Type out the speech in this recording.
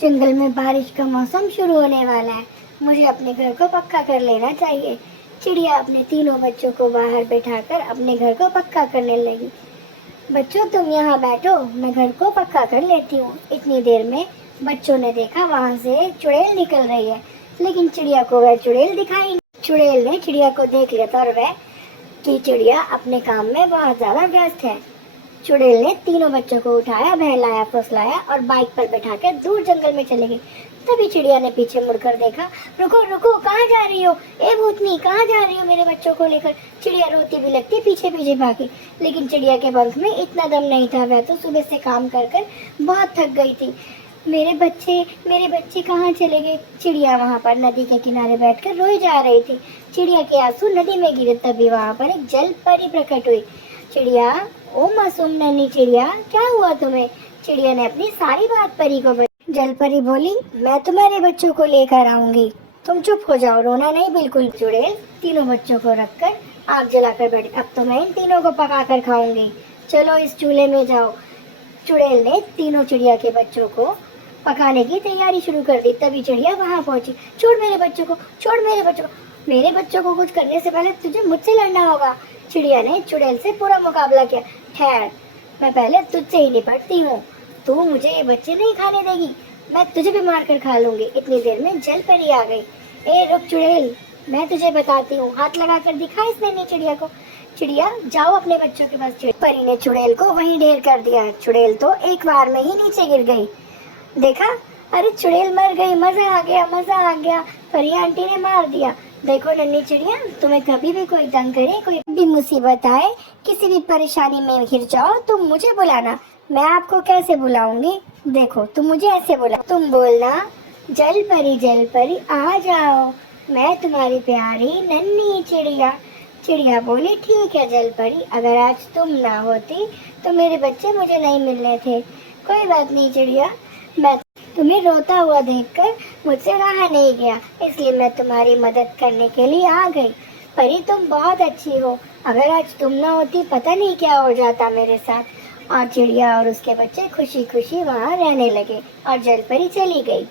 जंगल में बारिश का मौसम शुरू होने वाला है। मुझे अपने घर को पक्का कर लेना चाहिए। चिड़िया अपने तीनों बच्चों को बाहर बैठाकर अपने घर को पक्का करने लगी। बच्चों, तुम यहाँ बैठो, मैं घर को पक्का कर लेती हूँ। इतनी देर में बच्चों ने देखा वहाँ से एक चुड़ैल निकल रही है, लेकिन चिड़िया को वह चुड़ैल दिखाई नहीं। चुड़ैल ने चिड़िया को देख लिया और वह कि चिड़िया अपने काम में बहुत ज्यादा व्यस्त है। चुड़ैल ने तीनों बच्चों को उठाया, बहलाया, फुसलाया और बाइक पर बैठाकर दूर जंगल में चले गई। तभी चिड़िया ने पीछे मुड़कर देखा। रुको रुको, कहाँ जा रही हो? ए भूतनी, कहाँ जा रही हो मेरे बच्चों को लेकर? चिड़िया रोती भी लगती पीछे पीछे भागी, लेकिन चिड़िया के पंख में इतना दम नहीं था। वह तो सुबह से काम कर कर बहुत थक गई थी। मेरे बच्चे कहाँ चले गए? चिड़िया वहाँ पर नदी के किनारे बैठकर रोई जा रही थी। चिड़िया के आंसू नदी में गिरे। तभी वहाँ पर एक जल परी प्रकट हुई। चिड़िया, ओ मासूम नन्ही चिड़िया, क्या हुआ तुम्हें? चिड़िया ने अपनी सारी बात परी को बताई। जल परी बोली, मैं तुम्हारे बच्चों को लेकर आऊंगी, तुम चुप हो जाओ, रोना नहीं बिल्कुल। चुड़ैल तीनों बच्चों को रखकर आग जलाकर बैठी। अब तो मैं इन तीनों को पका कर खाऊंगी, चलो इस चूल्हे में जाओ। चुड़ैल ने तीनों चिड़िया के बच्चों को पकाने की तैयारी शुरू कर दी। तभी चिड़िया वहां पहुंची। छोड़ मेरे बच्चों को, छोड़ मेरे बच्चों को, मेरे बच्चों को कुछ करने से पहले तुझे मुझसे लड़ना होगा। चिड़िया ने चुड़ैल से पूरा मुकाबला किया। ठहर, मैं पहले तुझसे ही निपटती हूँ। तू मुझे ये बच्चे नहीं खाने देगी, मैं तुझे भी मार कर खा लूंगी। इतनी देर में जल परी आ गई। ए रुक चुड़ैल, मैं तुझे बताती हूँ। हाथ लगा कर दिखा इस नन्ही चिड़िया को। चिड़िया, जाओ अपने बच्चों के पास। परी ने चुड़ैल को वहीं ढेर कर दिया। चुड़ैल तो एक बार में ही नीचे गिर गई। देखा, अरे चुड़ैल मर गई, मजा आ गया, मजा आ गया, परी आंटी ने मार दिया। देखो नन्ही चिड़िया, तुम्हें कभी भी कोई तंग करे, कोई भी मुसीबत आए, किसी भी परेशानी में घिर जाओ, तुम मुझे बुलाना। मैं आपको कैसे बुलाऊंगी? देखो, तुम मुझे ऐसे बुला, तुम बोलना, जल परी आ जाओ, मैं तुम्हारी प्यारी नन्ही चिड़िया। चिड़िया बोली, ठीक है जल परी, अगर आज तुम ना होती तो मेरे बच्चे मुझे नहीं मिलने थे। कोई बात नहीं चिड़िया, मैं तुम्हें रोता हुआ देखकर मुझसे रहा नहीं गया, इसलिए मैं तुम्हारी मदद करने के लिए आ गई। परी, तुम बहुत अच्छी हो, अगर आज तुम ना होती पता नहीं क्या हो जाता मेरे साथ। और चिड़िया और उसके बच्चे खुशी खुशी वहाँ रहने लगे और जल परी चली गई।